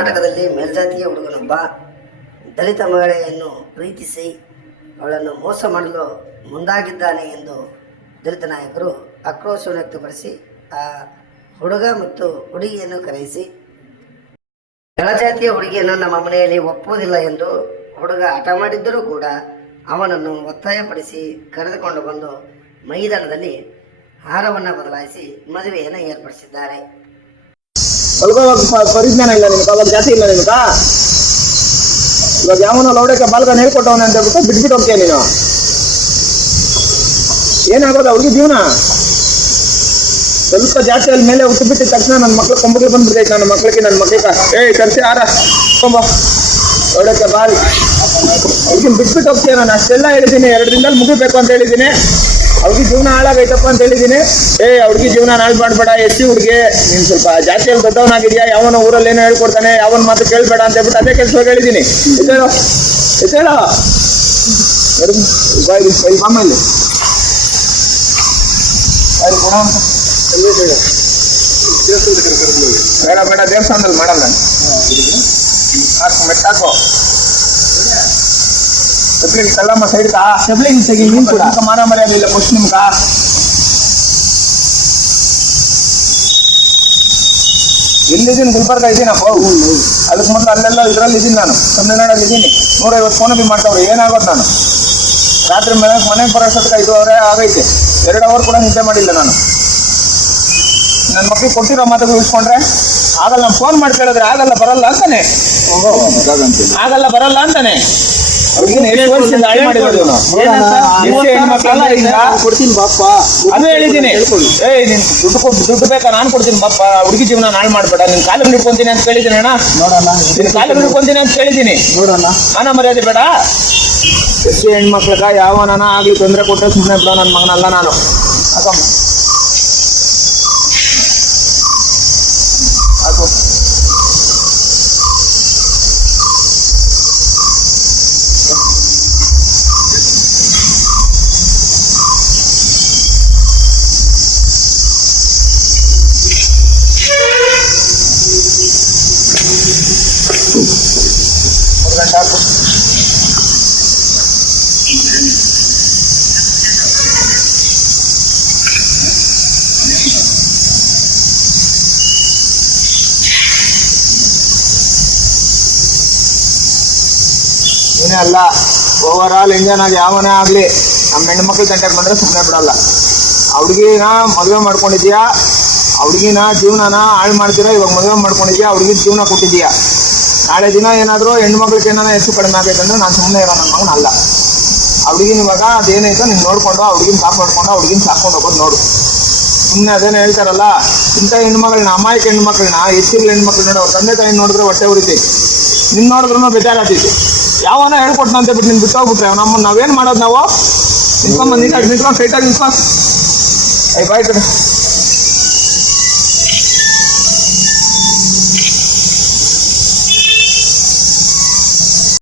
ಕರ್ನಾಟಕದಲ್ಲಿ ಮೇಲ್ಜಾತಿಯ ಹುಡುಗನೊಬ್ಬ ದಲಿತ ಮಹಿಳೆಯನ್ನು ಪ್ರೀತಿಸಿ ಅವಳನ್ನು ಮೋಸ ಮಾಡಲು ಮುಂದಾಗಿದ್ದಾನೆ ಎಂದು ದಲಿತ ನಾಯಕರು ಆಕ್ರೋಶವನ್ನು ವ್ಯಕ್ತಪಡಿಸಿ ಆ ಹುಡುಗ ಮತ್ತು ಹುಡುಗಿಯನ್ನು ಕರೆಯಿಸಿ, ಕೆಳಜಾತಿಯ ಹುಡುಗಿಯನ್ನು ನಮ್ಮ ಮನೆಯಲ್ಲಿ ಒಪ್ಪುವುದಿಲ್ಲ ಎಂದು ಹುಡುಗ ಹಠ ಮಾಡಿದ್ದರೂ ಕೂಡ ಅವನನ್ನು ಒತ್ತಾಯಪಡಿಸಿ ಕರೆದುಕೊಂಡು ಬಂದು ಮೈದಾನದಲ್ಲಿ ಹಾರವನ್ನು ಬದಲಾಯಿಸಿ ಮದುವೆಯನ್ನು ಏರ್ಪಡಿಸಿದ್ದಾರೆ. ಪರಿಜ್ಞಾನ ಇಲ್ಲ ನಿಮ್ಗೆ, ಅವಾಗ ಜಾತಿ ಇಲ್ಲ ನಿಮ್ಗ. ಇವಾಗ ಯಾವನೋ ಲೌಡಕ್ಕೆ ಬಾಲ್ಕ ಹೇಳ್ಕೊಟ್ಟವನ ಅಂತ ಹೇಳ್ಬಿಟ್ಟು ಬಿಟ್ಬಿಟ್ಟು ಹೋಗ್ತೀಯ ನೀನು. ಏನಾಗೋದು ಅವ್ರಿಗೆ ಜೀವನ? ಸ್ವಲ್ಪ ಜಾತಿಯಲ್ಲಿ ಮೇಲೆ ಹುಟ್ಟುಬಿಟ್ಟಿದ ತಕ್ಷಣ ನನ್ನ ಮಕ್ಳು ಕೊಂಬಗೆ ಬಂದ್ಬಿಟ್ಟೈತೆ. ನನ್ನ ಮಕ್ಳಿಗೆ ಕರ್ಸಿ ಆರ ಕೊಂಬ ಲೌಡಕ್ಕೆ ಬಾಲ್ ಅವ್ರಿಗೆ ಬಿಟ್ಬಿಟ್ಟು ಹೋಗ್ತೀಯ. ನಾನು ಅಷ್ಟೆಲ್ಲ ಹೇಳಿದ್ದೀನಿ, 2 ದಿನದಲ್ಲಿ ಮುಗಿಬೇಕು ಅಂತ ಹೇಳಿದ್ದೀನಿ. ಅವ್ರಿಗೆ ಜೀವನ ಹಾಳಾಗೈತಪ್ಪ ಅಂತ ಹೇಳಿದ್ದೀನಿ. ಅವ್ರಿಗೆ ಜೀವನ ಹಾಳು ಮಾಡಬೇಡ, ಎಸ್ಸಿ ಹುಡುಗಿ, ನೀನು ಸ್ವಲ್ಪ ಜಾತಿಯಲ್ಲಿ ದೊಡ್ಡವನಾಗಿದ್ಯಾ, ಯಾವನ ಊರಲ್ಲಿ ಏನೋ ಹೇಳ್ಕೊಡ್ತಾನೆ, ಯಾವನ ಮಾತು ಕೇಳಬೇಡ ಅಂತ ಹೇಳ್ಬಿಟ್ಟು ಅದೇ ಕೆಲಸವಾಗಿ ಹೇಳಿದ್ದೀನಿ. ಎತ್ತೇಳೋ ಆಮೇಲೆ ಬೇಡ ದೇವಸ್ಥಾನದಲ್ಲಿ ಮಾಡಲ್ಲ. ಮೆಟ್ಟಾಕೋ ಸಬ್ಲಿಂಗ್ ಕಲ್ಲಮ್ಮ ಸೈಡ್ ಸಬ್ಲಿಂಗ್ ತೆಗಿ. ನೀನ್ ಕೂಡ ಮಾನ ಮರ್ಯಾದಿಲ್ಲ ಫಸ್ಟ್ ನಿಮ್ಗ. ಎಲ್ಲಿದ್ದೀನಿ? ಗುಲ್ಬರ್ಗ ಇದ್ದೀನಪ್ಪ. ಅದಕ್ಕೆ ಮೊದಲು ಅಲ್ಲೆಲ್ಲ ಇದ್ರಲ್ಲಿ ಇದ್ದೀನಿ ನಾನು, ತಮಿಳ್ನಾಡಲ್ಲಿ ಇದ್ದೀನಿ. 150 ಫೋನ್ ಬಿ ಮಾಡ್ತಾವ್ರೆ. ಏನಾಗೋದು ನಾನು? ರಾತ್ರಿ ಮನೆಗೆ ಬರೋಷ್ಟೊತ್ತಿಗೆ 5 ಅವರ್ ಆಗೈತೆ. 2 ಅವರ್ ಕೂಡ ನಿದ್ದೆ ಮಾಡಿಲ್ಲ ನಾನು. ನನ್ನ ಮಕ್ಳಿಗೆ ಕೊಟ್ಟಿರೋ ಮಾತುಗಳು ಉಳಿಸ್ಕೊಂಡ್ರೆ ಆಗಲ್ಲ. ನಾನು ಫೋನ್ ಮಾಡಿ ಕೇಳಿದ್ರೆ ಆಗಲ್ಲ ಬರಲ್ಲ ಅಂತಾನೆ, ಅವ್ರಿಗೆ ಕೊಡ್ತೀನಿ ಬಾಪ್ಪ ಅದು ಹೇಳಿದ್ದೀನಿ. ನೀನ್ ದುಡ್ಡು ಬೇಕಾ? ನಾನು ಕೊಡ್ತೀನಿ ಬಾಪ್ಪ. ಹುಡುಗಿ ಜೀವನ ನಾಳೆ ಮಾಡ್ಬೇಡ. ನಿನ್ ಕಾಲ ಹಿಡ್ಕೊಂತೀನಿ ಅಂತ ಕೇಳಿದ್ದೀನಿ ಅಣ್ಣ. ನೋಡೋಣ, ನಿನ್ ಕಾಲ ಹಿಡ್ಕೊಂತೀನಿ ಅಂತ ಕೇಳಿದ್ದೀನಿ. ನೋಡೋಣ, ಮಾನ ಮರ್ಯಾದೆ ಬೇಡ. ಎಷ್ಟೇ ಹೆಣ್ಮಕ್ಳಗ ಯಾವನ ಆಗ್ಲಿ ತೊಂದರೆ ಕೊಟ್ಟರೆ ಸುಮ್ಮನೆ ಬಿಡೋ ನನ್ನ ಮಗನಲ್ಲ ನಾನು. ಹಾಕಮ್ಮ ಹಾಕು. ಏನೇ ಅಲ್ಲ, ಓವರ್ ಆಲ್ ಇಂಡಿಯನ್ ಆಗಿ ಯಾವನೇ ಆಗ್ಲಿ ನಮ್ಮ ಹೆಣ್ಮಕ್ಳು ಗಂಟೆಗೆ ಬಂದ್ರೆ ಸುಮ್ಮನೆ ಬಿಡಲ್ಲ. ಹುಡುಗಿನ ಮದುವೆ ಮಾಡ್ಕೊಂಡಿದ್ಯಾ, ಹುಡುಗಿನ ಜೀವನನ ಹಾಳು ಮಾಡ್ತೀರಾ. ಇವಾಗ ಮದುವೆ ಮಾಡ್ಕೊಂಡಿದ್ಯಾ, ಹುಡುಗಿ ಜೀವನ ಕೊಟ್ಟಿದ್ಯಾ. ನಾಳೆ ದಿನ ಏನಾದರೂ ಹೆಣ್ಮಕ್ಳಿಗೆ ಏನಾರ ಹೆಚ್ಚು ಕಡಿಮೆ ಆಗೈತೆ ಅಂದ್ರೆ ನಾನು ಸುಮ್ಮನೆ ಇರೋ ನನ್ನ ಮಗನ ಅಲ್ಲ. ಹುಡುಗಿನ ಇವಾಗ ಅದೇನೈತೋ ನೀನು ನೋಡ್ಕೊಂಡು ಹುಡುಗಿನ ಸಾಕೊಂಡು ಹುಡುಗಿನ ಸಾಕೊಂಡು ಹೋಗೋದು ನೋಡು. ಸುಮ್ಮನೆ ಅದೇನೋ ಹೇಳ್ತಾರಲ್ಲ, ಇಂಥ ಹೆಣ್ಮಕ್ಳನ್ನ, ಅಮಾಯಕ ಹೆಣ್ಮಕ್ಳನ್ನ, ಹೆಚ್ಚಿನ ಹೆಣ್ಮಕ್ಳು ನೋಡಿ ಅವ್ರ ತಂದೆ ತಾಯಿ ನೋಡಿದ್ರೆ ಹೊಟ್ಟೆ ಉರಿತೈತಿ. ನಿನ್ನ ನೋಡಿದ್ರು ಬೇಜಾರಾಗ್ತೈತಿ. ಯಾವನ ಹೇಳ್ಕೊಟ್ನ ಅಂತ ಬಿಟ್ಟು ನೀನು ಬಿಟ್ಟೋಗ್ಬಿಟ್ರೆ ನಮ್ಮನ್ನು ನಾವೇನು ಮಾಡೋದು? ನಾವು ನಿಂತ್ಕೊಂಡ್ ಸ್ಟ್ರೈಟಾಗಿ ನಿಂತ್ಕೊಂಡು ಬಾಯ್ ಕಡೆ